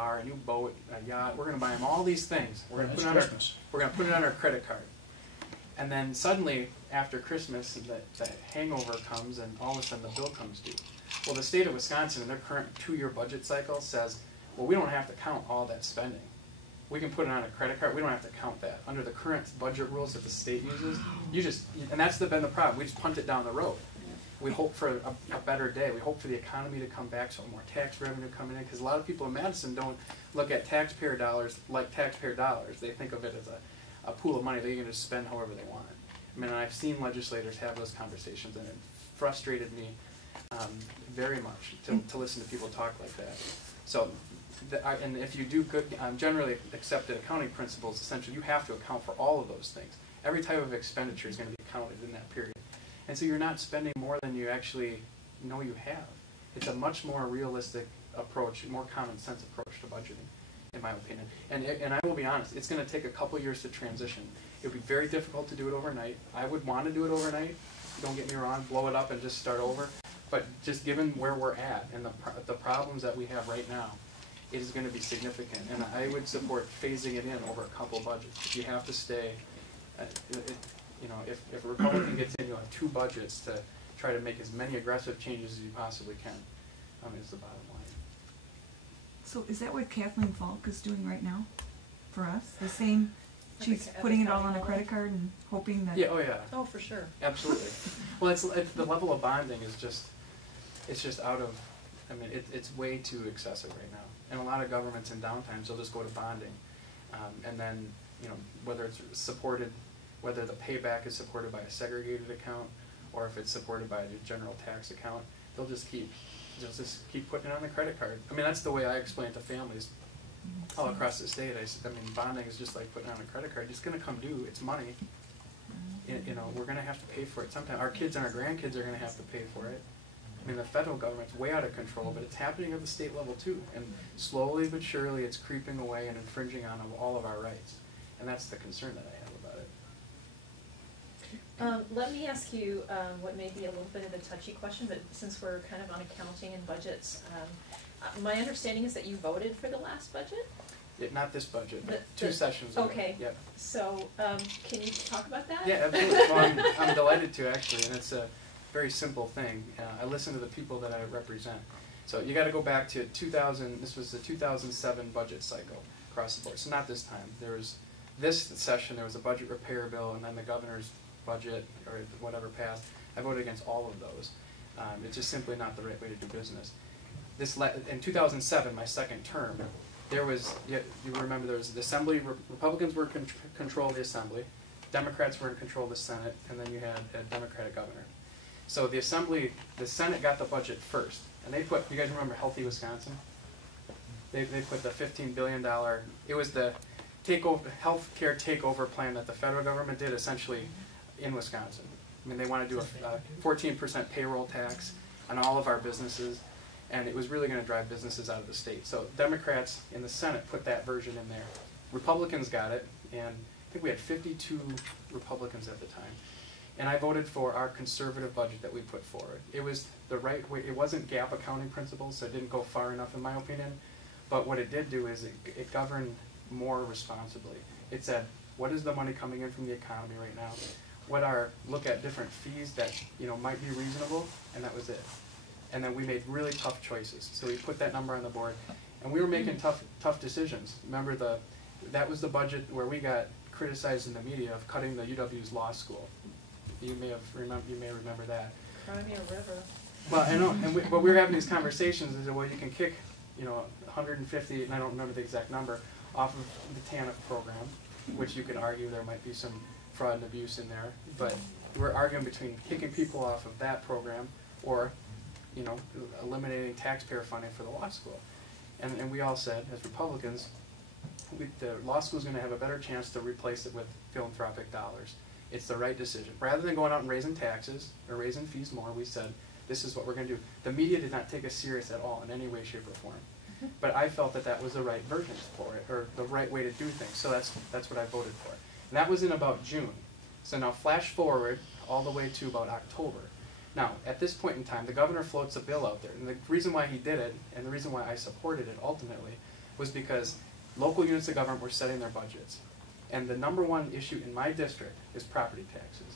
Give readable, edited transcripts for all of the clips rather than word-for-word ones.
car, a new boat, a yacht. We're going to buy them all these things. We're going to put it on our credit card. And then suddenly, after Christmas, that hangover comes, and all of a sudden the bill comes due. Well, the state of Wisconsin, in their current 2-year budget cycle, says, well, we don't have to count all that spending. We can put it on a credit card. We don't have to count that. Under the current budget rules that the state uses, and that's been the problem. We just punt it down the road. We hope for a better day. We hope for the economy to come back, so more tax revenue coming in, because a lot of people in Madison don't look at taxpayer dollars like taxpayer dollars. They think of it as a pool of money that you can just spend however they want. I mean, I've seen legislators have those conversations, and it frustrated me very much to listen to people talk like that. So, and if you do good, generally accepted accounting principles, essentially you have to account for all of those things. Every type of expenditure is going to be counted in that period. And so you're not spending more than you actually know you have. It's a much more realistic approach, more common sense approach to budgeting, in my opinion. And I will be honest, it's going to take a couple years to transition. It would be very difficult to do it overnight. I would want to do it overnight. Don't get me wrong, blow it up and just start over. But just given where we're at and the problems that we have right now, it is going to be significant. And I would support phasing it in over a couple budgets. You have to stay, you know, if a Republican gets in, you'll have 2 budgets to try to make as many aggressive changes as you possibly can, is the bottom line. So is that what Kathleen Falk is doing right now for us? The same, she's putting it all on a credit card and hoping that... Yeah, oh yeah. Oh, for sure. Absolutely. Well, it's the level of bonding is just, it's just out of, I mean, it's way too excessive right now. And a lot of governments in downtimes, they'll just go to bonding. And then, you know, whether it's supported, whether the payback is supported by a segregated account or if it's supported by a general tax account, they'll just keep putting it on the credit card. I mean, that's the way I explain it to families all across the state. I mean, bonding is just like putting it on a credit card. It's going to come due. It's money. You know, we're going to have to pay for it sometime. Our kids and our grandkids are going to have to pay for it. I mean, the federal government's way out of control, but it's happening at the state level too. And slowly but surely, it's creeping away and infringing on all of our rights. And that's the concern that I have about it. Let me ask you what may be a little bit of a touchy question, but since we're kind of on accounting and budgets, my understanding is that you voted for the last budget? Not this budget, but 2 sessions ago. Okay. Yep. So can you talk about that? Yeah, absolutely. Well, I'm delighted to, actually, and it's a very simple thing. I listen to the people that I represent. So you got to go back to 2000. This was the 2007 budget cycle across the board. So not this time. There was this session. There was a budget repair bill, and then the governor's budget or whatever passed. I voted against all of those. It's just simply not the right way to do business. In 2007, my second term, there was, you remember, there was the Assembly. Republicans were in control of the Assembly. Democrats were in control of the Senate, and then you had a Democratic governor. So the Assembly, the Senate got the budget first, and they put, you guys remember Healthy Wisconsin? They put the $15 billion, it was the healthcare takeover plan that the federal government did essentially in Wisconsin. I mean, they want to do a 14% payroll tax on all of our businesses, and it was really going to drive businesses out of the state. So Democrats in the Senate put that version in there. Republicans got it, and I think we had 52 Republicans at the time. And I voted for our conservative budget that we put forward. It was the right way. It wasn't GAAP accounting principles, so it didn't go far enough in my opinion. But what it did do is it governed more responsibly. It said, what is the money coming in from the economy right now? Look at different fees that might be reasonable, and that was it. And then we made really tough choices. So we put that number on the board, and we were making tough decisions. Remember, that was the budget where we got criticized in the media of cutting the UW's law school. You may remember that. Cry me a river. Well, I know, but we were having these conversations. They said, well, you can kick, 150, and I don't remember the exact number, off of the TANF program, which you can argue there might be some fraud and abuse in there. But we're arguing between kicking people off of that program or, eliminating taxpayer funding for the law school. And we all said, as Republicans, the law school is going to have a better chance to replace it with philanthropic dollars. It's the right decision. Rather than going out and raising taxes or raising fees more, we said, this is what we're going to do. The media did not take us serious at all in any way, shape, or form. But I felt that was the right version for it, or the right way to do things. So that's what I voted for. And that was in about June. So now flash forward all the way to about October. Now, at this point in time, the governor floats a bill out there. And the reason why he did it, and the reason why I supported it ultimately, was because local units of government were setting their budgets. And the number one issue in my district is property taxes.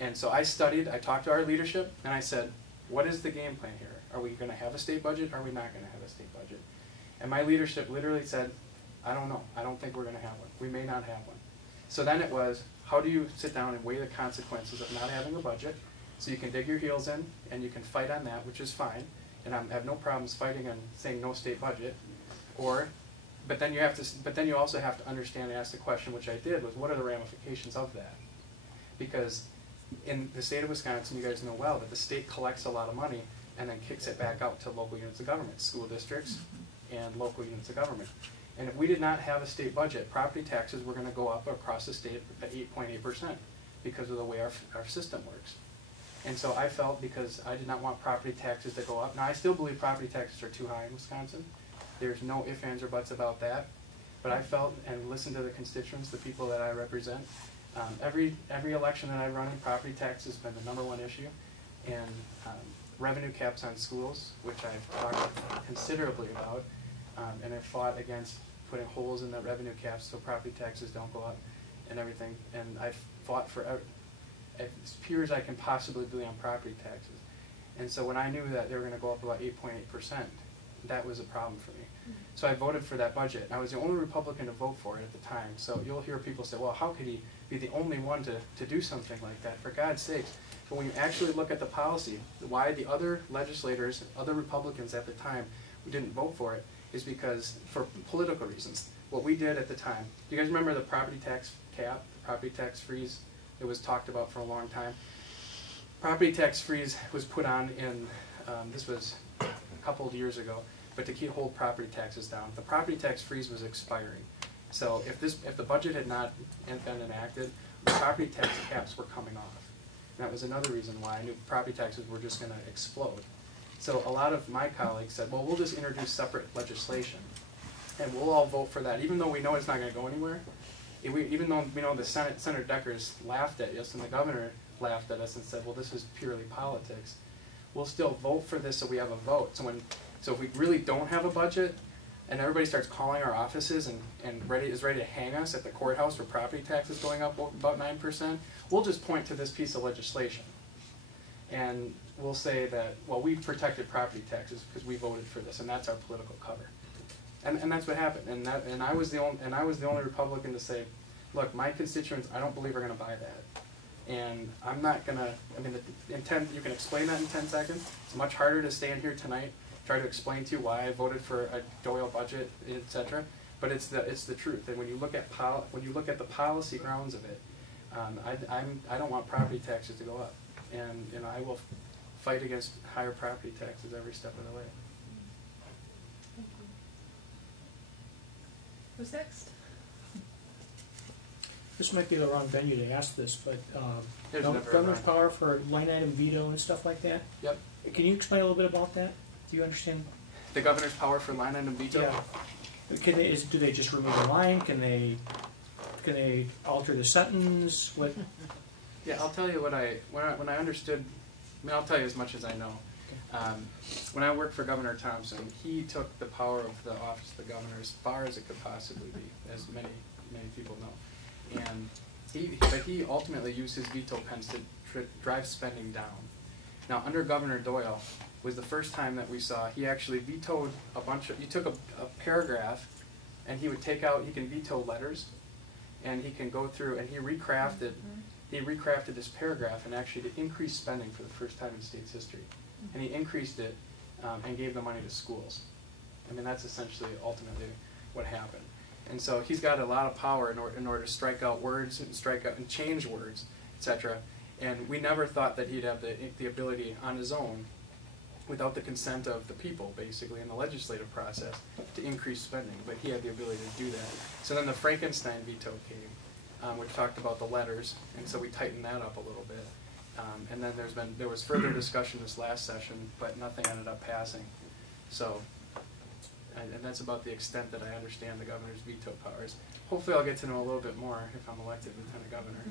And so I studied, I talked to our leadership, and I said, what is the game plan here? Are we going to have a state budget, or are we not going to have a state budget? And my leadership literally said, I don't know. I don't think we're going to have one. We may not have one. So then it was, how do you sit down and weigh the consequences of not having a budget? So you can dig your heels in, and you can fight on that, which is fine. And I have no problems fighting and saying no state budget. But then you also have to understand and ask the question, which I did, was what are the ramifications of that? Because in the state of Wisconsin, you guys know well that the state collects a lot of money and then kicks it back out to local units of government, school districts and local units of government. And if we did not have a state budget, property taxes were going to go up across the state at 8.8% because of the way our system works. And so I felt, because I did not want property taxes to go up. Now, I still believe property taxes are too high in Wisconsin. There's no ifs, ands, or buts about that. But I felt, and listened to the constituents, the people that I represent. Every election that I run in, property tax has been the #1 issue. And revenue caps on schools, which I've talked considerably about. And I've fought against putting holes in the revenue caps so property taxes don't go up and everything. And I've fought for as pure as I can possibly be on property taxes. And so when I knew that they were going to go up about 8.8%, that was a problem for me. So I voted for that budget. I was the only Republican to vote for it at the time. So you'll hear people say, well, how could he be the only one to do something like that? For God's sakes. But when you actually look at the policy, why the other legislators, other Republicans at the time who didn't vote for it, is because, for political reasons. What we did at the time, do you guys remember the property tax cap, the property tax freeze? It was talked about for a long time. Property tax freeze was put on in, this was a couple of years ago, but to hold property taxes down. The property tax freeze was expiring. So if the budget had not been enacted, the property tax caps were coming off. And that was another reason why I knew property taxes were just going to explode. So a lot of my colleagues said, well, we'll just introduce separate legislation, and we'll all vote for that, even though we know it's not going to go anywhere. Even though we know the Senator Deckers laughed at us and the governor laughed at us and said, well, this is purely politics, we'll still vote for this so we have a vote. So if we really don't have a budget and everybody starts calling our offices and is ready to hang us at the courthouse for property taxes going up about 9%, we'll just point to this piece of legislation. And we'll say that, well, we've protected property taxes because we voted for this, and that's our political cover. And that's what happened. And I was the only Republican to say, look, my constituents, I don't believe are going to buy that. And I'm not going to, I mean, you can explain that in 10 seconds. It's much harder to stand here tonight, try to explain to you why I voted for a Doyle budget, etc. But it's the truth. And when you look at the policy grounds of it, I don't want property taxes to go up. And I will fight against higher property taxes every step of the way. Thank you. Who's next? This might be the wrong venue to ask this, but Never governor's power for line item veto and stuff like that? Yep. Can you explain a little bit about that? Do you understand? The governor's power for line item veto? Yeah. Do they just remove the line? Can they alter the sentence? What? Yeah, I'll tell you when I understood. I mean, I'll tell you as much as I know. When I worked for Governor Thompson, he took the power of the office of the governor as far as it could possibly be, as many people know. And he ultimately used his veto pens to drive spending down. Now, under Governor Doyle was the first time that we saw he actually vetoed he took a paragraph, and he would take out, he can veto letters, and he can go through, and he recrafted this paragraph and actually to increase spending for the first time in state's history. And he increased it and gave the money to schools. I mean, that's essentially ultimately what happened. And so he's got a lot of power in order to strike out words and change words, etc. And we never thought that he'd have the ability on his own, without the consent of the people, basically, in the legislative process, to increase spending. But he had the ability to do that. So then the Frankenstein veto came, which talked about the letters, and so we tightened that up a little bit. And then there was further discussion this last session, but nothing ended up passing. So, and that's about the extent that I understand the governor's veto powers. Hopefully I'll get to know a little bit more if I'm elected lieutenant governor.